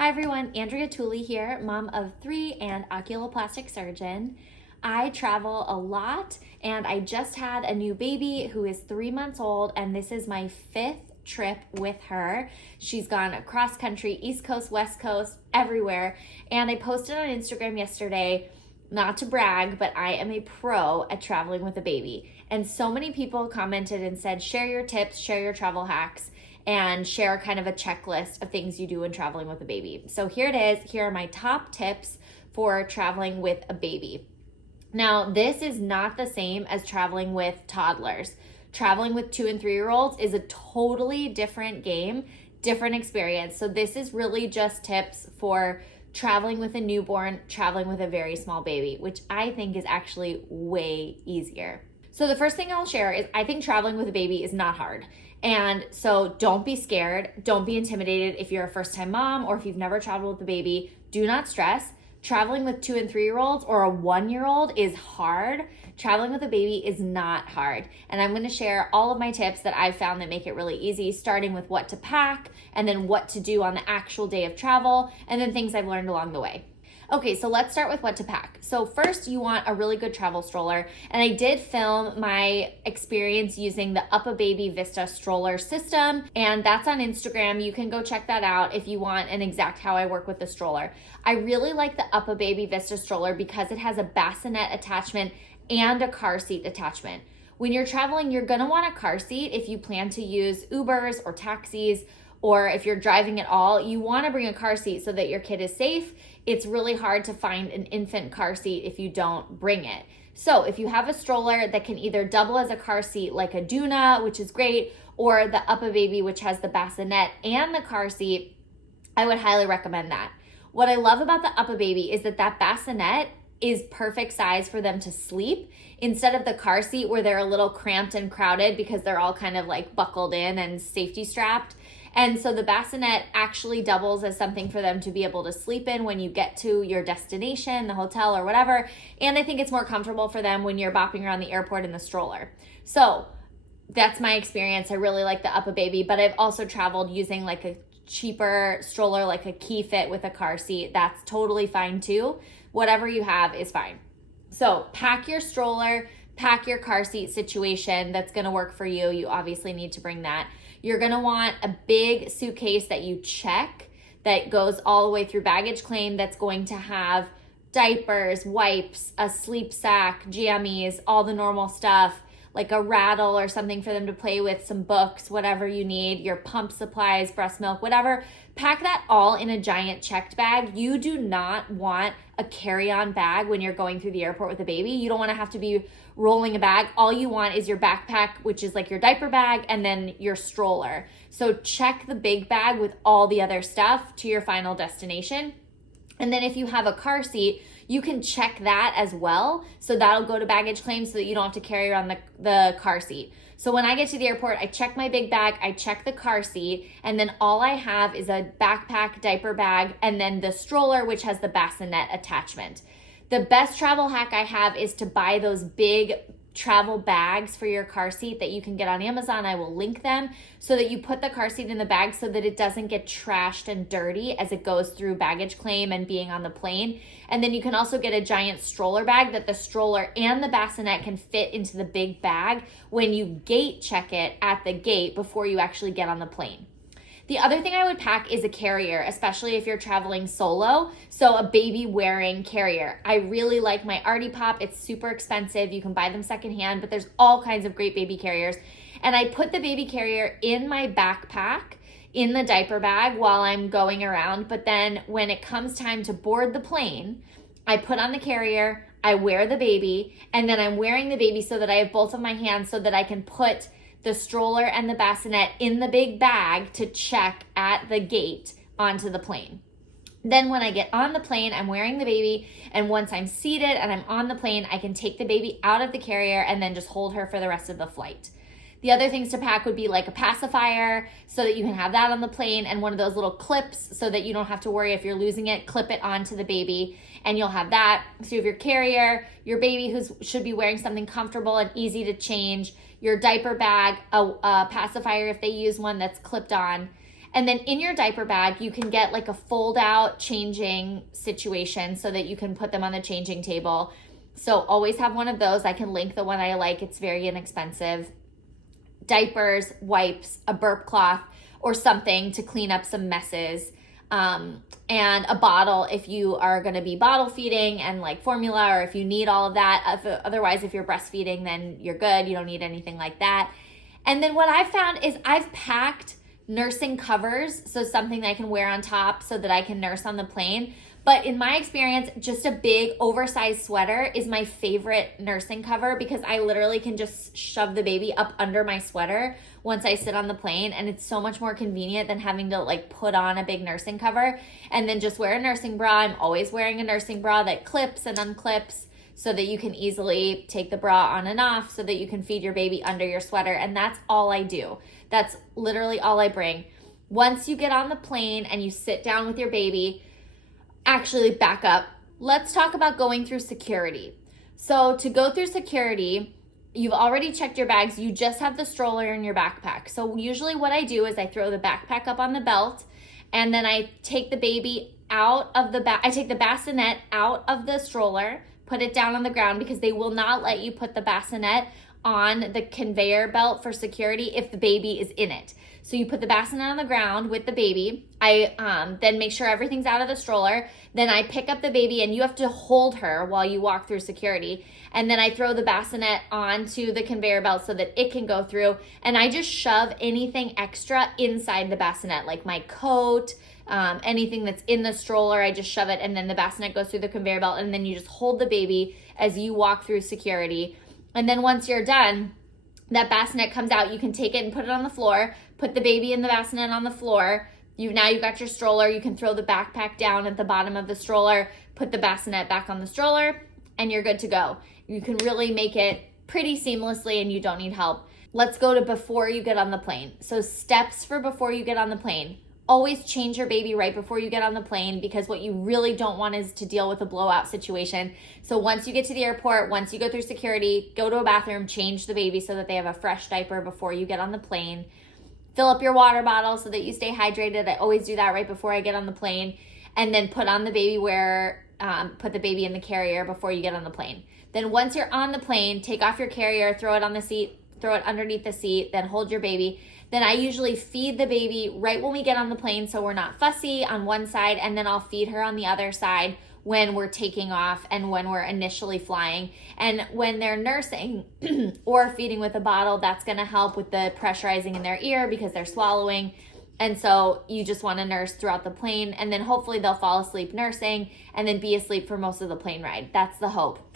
Hi everyone, Andrea Tooley here, mom of 3 and oculoplastic surgeon. I travel a lot and I just had a new baby who is 3 months old, and this is my 5th trip with her. She's gone across country, East Coast, West Coast, everywhere. And I posted on Instagram yesterday, not to brag, but I am a pro at traveling with a baby. And so many people commented and said, share your tips, share your travel hacks, and share kind of a checklist of things you do when traveling with a baby. So here it is. Here are my top tips for traveling with a baby. Now, this is not the same as traveling with toddlers. Traveling with 2 and 3-year-olds is a totally different game, different experience. So this is really just tips for traveling with a newborn, traveling with a very small baby, which I think is actually way easier. So the first thing I'll share is I think traveling with a baby is not hard. And so don't be scared. Don't be intimidated if you're a first-time mom or if you've never traveled with a baby. Do not stress. Traveling with 2 and 3-year-olds or a 1-year-old is hard. Traveling with a baby is not hard. And I'm going to share all of my tips that I've found that make it really easy, starting with what to pack and then what to do on the actual day of travel, and then things I've learned along the way. Okay, so let's start with what to pack. So first, you want a really good travel stroller. And I did film my experience using the UPPAbaby Vista stroller system, and that's on Instagram. You can go check that out if you want an exact how I work with the stroller. I really like the UPPAbaby Vista stroller because it has a bassinet attachment and a car seat attachment. When you're traveling, you're gonna want a car seat if you plan to use Ubers or taxis, or if you're driving at all. You wanna bring a car seat so that your kid is safe. It's really hard to find an infant car seat if you don't bring it. So if you have a stroller that can either double as a car seat like a Duna, which is great, or the UPPAbaby, which has the bassinet and the car seat, I would highly recommend that. What I love about the UPPAbaby is that bassinet is perfect size for them to sleep instead of the car seat where they're a little cramped and crowded because they're all kind of like buckled in and safety strapped. And so the bassinet actually doubles as something for them to be able to sleep in when you get to your destination, the hotel or whatever. And I think it's more comfortable for them when you're bopping around the airport in the stroller. So that's my experience. I really like the UPPAbaby, but I've also traveled using like a cheaper stroller, like a Key Fit with a car seat. That's totally fine too. Whatever you have is fine. So pack your stroller, pack your car seat situation that's gonna work for you. You obviously need to bring that. You're gonna want a big suitcase that you check that goes all the way through baggage claim, that's going to have diapers, wipes, a sleep sack, jammies, all the normal stuff, like a rattle or something for them to play with, some books, whatever you need, your pump supplies, breast milk, whatever. Pack that all in a giant checked bag. You do not want a carry-on bag when you're going through the airport with a baby. You don't want to have to be rolling a bag. All you want is your backpack, which is like your diaper bag, and then your stroller. So check the big bag with all the other stuff to your final destination. And then if you have a car seat, you can check that as well. So that'll go to baggage claim so that you don't have to carry around the car seat. So when I get to the airport, I check my big bag, I check the car seat, and then all I have is a backpack, diaper bag, and then the stroller, which has the bassinet attachment. The best travel hack I have is to buy those big travel bags for your car seat that you can get on Amazon. I will link them so that you put the car seat in the bag so that it doesn't get trashed and dirty as it goes through baggage claim and being on the plane. And then you can also get a giant stroller bag that the stroller and the bassinet can fit into the big bag when you gate check it at the gate before you actually get on the plane. The other thing I would pack is a carrier, especially if you're traveling solo. So a baby wearing carrier. I really like my Artie Pop. It's super expensive. You can buy them secondhand, but there's all kinds of great baby carriers. And I put the baby carrier in my backpack, in the diaper bag while I'm going around. But then when it comes time to board the plane, I put on the carrier, I wear the baby, and then I'm wearing the baby so that I have both of my hands so that I can put the stroller and the bassinet in the big bag to check at the gate onto the plane. Then when I get on the plane, I'm wearing the baby, and once I'm seated and I'm on the plane, I can take the baby out of the carrier and then just hold her for the rest of the flight. The other things to pack would be like a pacifier so that you can have that on the plane, and one of those little clips so that you don't have to worry if you're losing it, clip it onto the baby and you'll have that. So you have your carrier, your baby who should be wearing something comfortable and easy to change, your diaper bag, a pacifier if they use one that's clipped on, And then in your diaper bag, you can get like a fold out changing situation so that you can put them on the changing table. So always have one of those. I can link the one I like. It's very inexpensive. Diapers, wipes, a burp cloth, or something to clean up some messes. And a bottle if you are going to be bottle feeding and like formula, or if you need all of that. Otherwise, if you're breastfeeding, then you're good. You don't need anything like that. And then what I've found is I've packed nursing covers, so something that I can wear on top so that I can nurse on the plane. But in my experience, just a big oversized sweater is my favorite nursing cover, because I literally can just shove the baby up under my sweater once I sit on the plane, and it's so much more convenient than having to like put on a big nursing cover and then just wear a nursing bra. I'm always wearing a nursing bra that clips and unclips so that you can easily take the bra on and off so that you can feed your baby under your sweater. And that's all I do. That's literally all I bring. Once you get on the plane and you sit down with your baby, actually back up. Let's talk about going through security. So to go through security, you've already checked your bags. You just have the stroller in your backpack. So usually what I do is I throw the backpack up on the belt, and then I take the baby out of the I take the bassinet out of the stroller, put it down on the ground, because they will not let you put the bassinet on the conveyor belt for security if the baby is in it. So you put the bassinet on the ground with the baby. I then make sure everything's out of the stroller. Then I pick up the baby, and you have to hold her while you walk through security. And then I throw the bassinet onto the conveyor belt so that it can go through. And I just shove anything extra inside the bassinet, like my coat, anything that's in the stroller, I just shove it. And then the bassinet goes through the conveyor belt. And then you just hold the baby as you walk through security. And then once you're done, that bassinet comes out. You can take it and put it on the floor, put the baby in the bassinet on the floor. Now you've got your stroller. You can throw the backpack down at the bottom of the stroller, put the bassinet back on the stroller, and you're good to go. You can really make it pretty seamlessly, and you don't need help. Let's go to before you get on the plane. So steps for before you get on the plane. Always change your baby right before you get on the plane, because what you really don't want is to deal with a blowout situation. So once you get to the airport, once you go through security, go to a bathroom, change the baby so that they have a fresh diaper before you get on the plane. Fill up your water bottle so that you stay hydrated. I always do that right before I get on the plane. And then put on the baby wear, put the baby in the carrier before you get on the plane. Then once you're on the plane, take off your carrier, throw it on the seat, throw it underneath the seat, then hold your baby. Then I usually feed the baby right when we get on the plane so we're not fussy on one side, and then I'll feed her on the other side when we're taking off and when we're initially flying. And when they're nursing or feeding with a bottle, that's going to help with the pressurizing in their ear because they're swallowing. And so you just want to nurse throughout the plane, and then hopefully they'll fall asleep nursing and then be asleep for most of the plane ride. That's the hope.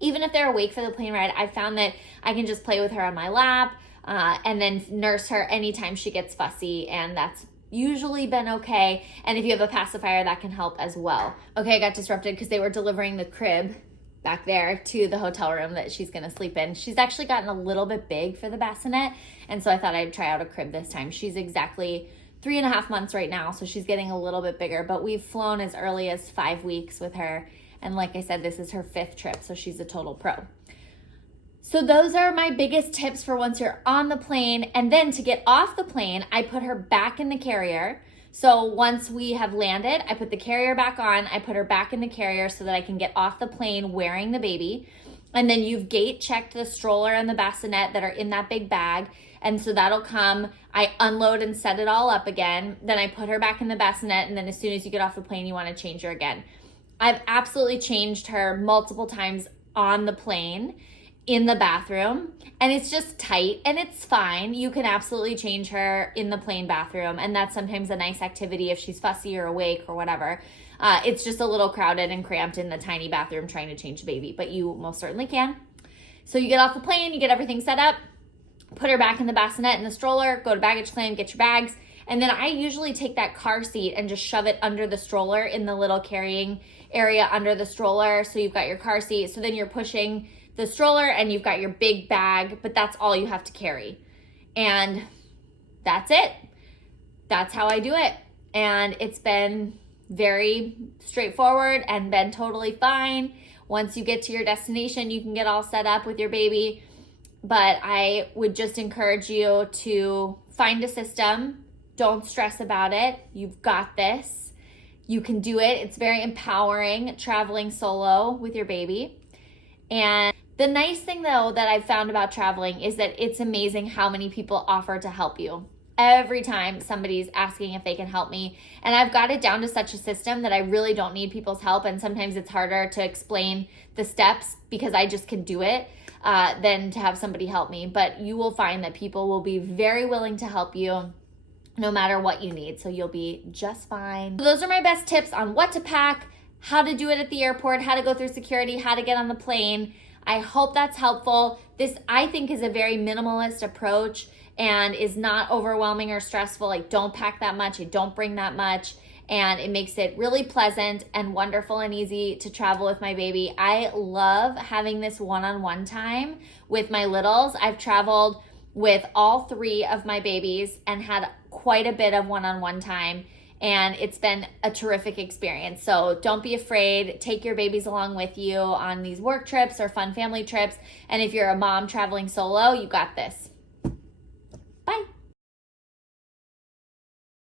Even if they're awake for the plane ride, I found that I can just play with her on my lap and then nurse her anytime she gets fussy, and that's usually been okay. And if you have a pacifier, that can help as well. Okay, I got disrupted because they were delivering the crib back there to the hotel room that she's gonna sleep in. She's actually gotten a little bit big for the bassinet, and so I thought I'd try out a crib this time. She's exactly 3.5 months right now, so she's getting a little bit bigger, but we've flown as early as 5 weeks with her. And like I said, this is her 5th trip, so she's a total pro. So those are my biggest tips for once you're on the plane. And then to get off the plane, I put her back in the carrier. So once we have landed, I put the carrier back on, I put her back in the carrier so that I can get off the plane wearing the baby. And then you've gate checked the stroller and the bassinet that are in that big bag. And so that'll come, I unload and set it all up again. Then I put her back in the bassinet, and then as soon as you get off the plane, you want to change her again. I've absolutely changed her multiple times on the plane, in the bathroom, and it's just tight and it's fine. You can absolutely change her in the plane bathroom, and that's sometimes a nice activity if she's fussy or awake or whatever. It's just a little crowded and cramped in the tiny bathroom trying to change the baby, but you most certainly can. So you get off the plane, you get everything set up, put her back in the bassinet in the stroller, go to baggage claim, get your bags, and then I usually take that car seat and just shove it under the stroller in the little carrying area under the stroller. So you've got your car seat, so then you're pushing the stroller and you've got your big bag, but that's all you have to carry. And that's it. That's how I do it. And it's been very straightforward and been totally fine. Once you get to your destination, you can get all set up with your baby. But I would just encourage you to find a system, Don't stress about it. You've got this. You can do it. It's very empowering traveling solo with your baby. And the nice thing though that I've found about traveling is that it's amazing how many people offer to help you. Every time somebody's asking if they can help me. And I've got it down to such a system that I really don't need people's help. And sometimes it's harder to explain the steps because I just can do it than to have somebody help me. But you will find that people will be very willing to help you no matter what you need. So you'll be just fine. So those are my best tips on what to pack, how to do it at the airport, how to go through security, how to get on the plane. I hope that's helpful. This, I think, is a very minimalist approach and is not overwhelming or stressful. I don't pack that much. I don't bring that much. And it makes it really pleasant and wonderful and easy to travel with my baby. I love having this one-on-one time with my littles. I've traveled with all 3 of my babies and had quite a bit of one-on-one time. And it's been a terrific experience. So don't be afraid. Take your babies along with you on these work trips or fun family trips. And if you're a mom traveling solo, you got this.